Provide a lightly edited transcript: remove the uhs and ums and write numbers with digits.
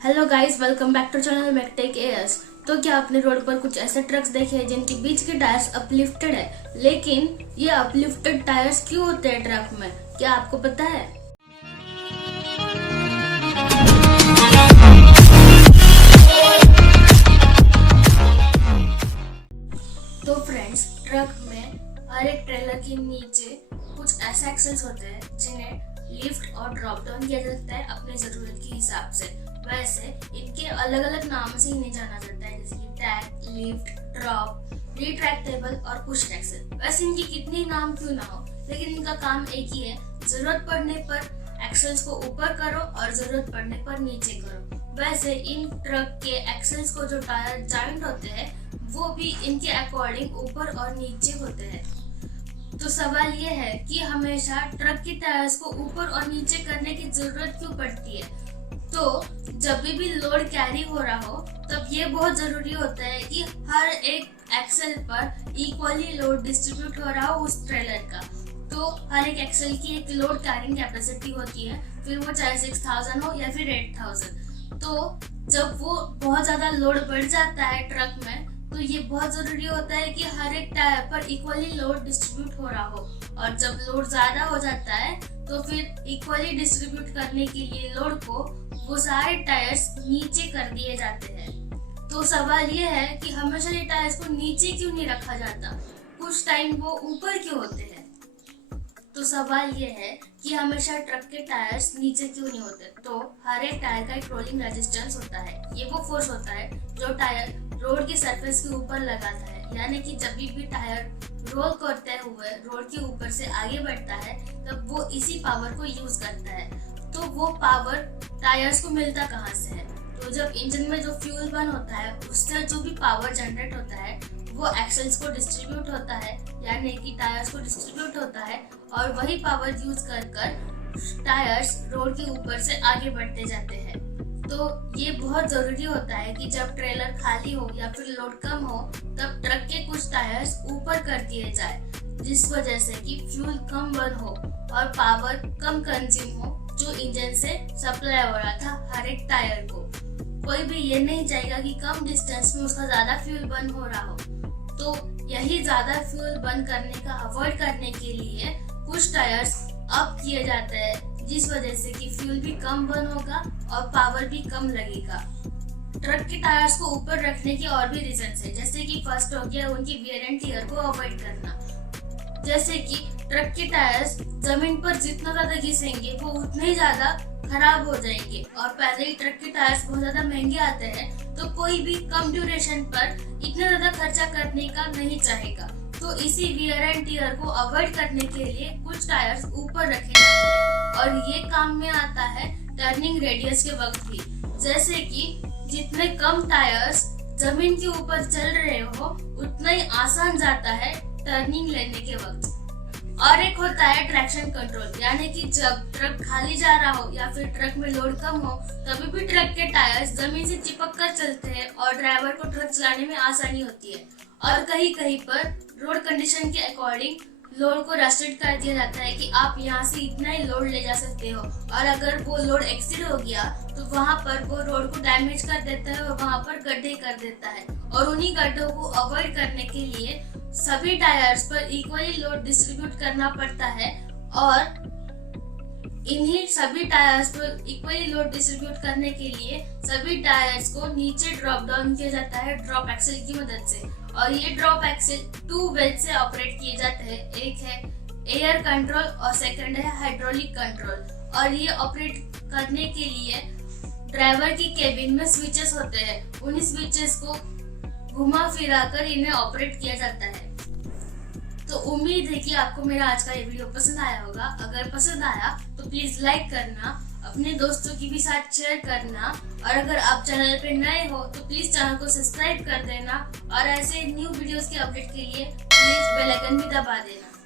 Hello guys, welcome back to channel Mactech AS. तो क्या आपने रोड पर कुछ ऐसे ट्रक्स देखे हैं जिनके बीच के टायर्स अपलिफ्टेड है, लेकिन ये अपलिफ्टेड टायर्स क्यों होते हैं ट्रक में? क्या आपको पता है? तो फ्रेंड्स, ट्रक में हर एक ट्रेलर के नीचे कुछ ऐसे एक्सेल्स होते हैं जिन्हें लिफ्ट और ड्रॉप डाउन किया जाता है अपने जरूरत के हिसाब से। वैसे इनके अलग अलग नाम से इन्हें जाना जाता है, जैसे कि ट्रैक, लिफ्ट, ड्रॉप, रिट्रैक्टेबल और पुश एक्सेल। वैसे इनकी कितनी नाम क्यों ना हो, लेकिन इनका काम एक ही है, जरूरत पड़ने पर एक्सेल्स को ऊपर करो और जरूरत पड़ने पर नीचे करो। वैसे इन ट्रक के एक्सेल्स को जो टायर जॉइंट होते हैं वो भी इनके अकॉर्डिंग ऊपर और नीचे होते हैं। तो सवाल ये है कि हमेशा ट्रक के टायर्स को ऊपर और नीचे करने की जरूरत क्यों पड़ती है? तो जब भी लोड कैरी हो रहा हो तब ये बहुत जरूरी होता है कि हर एक एक्सेल पर इक्वली लोड डिस्ट्रीब्यूट हो रहा हो उस ट्रेलर का। तो हर एक एक्सेल की एक लोड कैरिंग कैपेसिटी होती है, फिर वो चाहे 6000 हो या फिर 8000। तो जब वो बहुत ज्यादा लोड बढ़ जाता है ट्रक में, तो ये बहुत जरूरी होता है कि हर एक टायर पर इक्वली लोड डिस्ट्रीब्यूट हो रहा हो। और जब लोड ज्यादा हो जाता है तो फिर इक्वली डिस्ट्रीब्यूट करने के लिए लोड को वो सारे टायर्स नीचे कर दिए जाते हैं। तो सवाल ये है कि हमेशा ये टायर्स को नीचे क्यों नहीं रखा जाता, कुछ टाइम वो ऊपर क्यों होते हैं? तो सवाल ये है कि हमेशा ट्रक के टायर्स नीचे क्यों नहीं होते। तो हर एक टायर का एक रोलिंग रेजिस्टेंस होता है। ये वो फोर्स होता है जो टायर रोड के सरफेस के ऊपर लगाता है, यानी कि जब भी टायर रोल करते हुए रोड के ऊपर से आगे बढ़ता है तब वो इसी पावर को यूज करता है। तो वो पावर टायर्स को मिलता कहाँ से है? तो जब इंजन में जो फ्यूल बर्न होता है उससे जो भी पावर जनरेट होता है वो एक्सेल्स को डिस्ट्रीब्यूट होता है, यानी कि टायर्स को डिस्ट्रीब्यूट होता है, और वही पावर यूज कर टायर्स रोड के ऊपर से आगे बढ़ते जाते हैं। तो ये बहुत जरूरी होता है कि जब ट्रेलर खाली हो या फिर लोड कम हो तब ट्रक के कुछ टायर्स ऊपर कर दिए जाए, जिस वजह से कि फ्यूल कम बर्न हो और पावर कम कंज्यूम हो जो इंजन से सप्लाई हो रहा था हर एक टायर को। कोई भी ये नहीं चाहेगा कि कम डिस्टेंस में उसका ज्यादा फ्यूल बर्न हो रहा हो। तो यही ज्यादा फ्यूल बर्न करने का अवॉइड करने के लिए कुछ टायर्स अप किए जाते हैं, जिस वजह से कि फ्यूल भी कम बर्न होगा और पावर भी कम लगेगा। ट्रक के टायर्स को ऊपर रखने के और भी रीजन है, जैसे कि फर्स्ट हो गया उनकी वियर एंड टियर को अवॉइड करना। जैसे कि ट्रक के टायर्स जमीन पर जितना ज्यादा घिसेंगे वो उतने ही ज्यादा खराब हो जाएंगे, और पहले ही ट्रक के टायर्स बहुत ज्यादा महंगे आते हैं, तो कोई भी कम ड्यूरेशन पर इतना ज्यादा खर्चा करने का नहीं चाहेगा। तो इसी वियर एंड टियर को अवॉइड करने के लिए कुछ टायर्स ऊपर रखे जाते हैं, और ये काम में आता है टर्निंग रेडियस के वक्त भी। जैसे कि जितने कम टायर्स जमीन के ऊपर चल रहे हो उतना ही आसान जाता है टर्निंग लेने के वक्त। और एक होता है ट्रैक्शन कंट्रोल, यानी कि जब ट्रक खाली जा रहा हो या फिर ट्रक में लोड कम हो तभी भी ट्रक के टायर्स जमीन से चिपक कर चलते हैं और ड्राइवर को ट्रक चलाने में आसानी होती है। और कहीं कहीं पर रोड कंडीशन के अकॉर्डिंग लोड को रेस्ट्रिक्ट कर दिया जाता है कि आप यहाँ से इतना ही लोड ले जा सकते हो, और अगर वो लोड एक्सीड हो गया तो वहाँ पर वो रोड को डैमेज कर देता है और वहाँ पर गड्ढे कर देता है। और उन्हीं गड्ढों को अवॉइड करने के लिए सभी टायर्स पर इक्वली लोड डिस्ट्रीब्यूट करना पड़ता है, और इन्हीं सभी टायर्स पर इक्वली लोड डिस्ट्रीब्यूट करने के लिए सभी टायर्स को नीचे ड्रॉप डाउन किया जाता है ड्रॉप एक्सेल की मदद से। और ये ड्रॉप एक्सेल 2 वेज से ऑपरेट किए जाते हैं, एक है एयर कंट्रोल और सेकंड है हाइड्रोलिक कंट्रोल। और ये ऑपरेट करने के लिए ड्राइवर की केबिन में स्विचेस होते हैं, उन्हीं स्विचेस को घुमा फिरा कर इन्हें ऑपरेट किया जाता है। तो उम्मीद है कि आपको मेरा आज का ये वीडियो पसंद आया होगा। अगर पसंद आया तो प्लीज लाइक करना, अपने दोस्तों की भी साथ शेयर करना, और अगर आप चैनल पे नए हो तो प्लीज चैनल को सब्सक्राइब कर देना, और ऐसे न्यू वीडियोस के अपडेट के लिए प्लीज बेल आइकन भी दबा देना।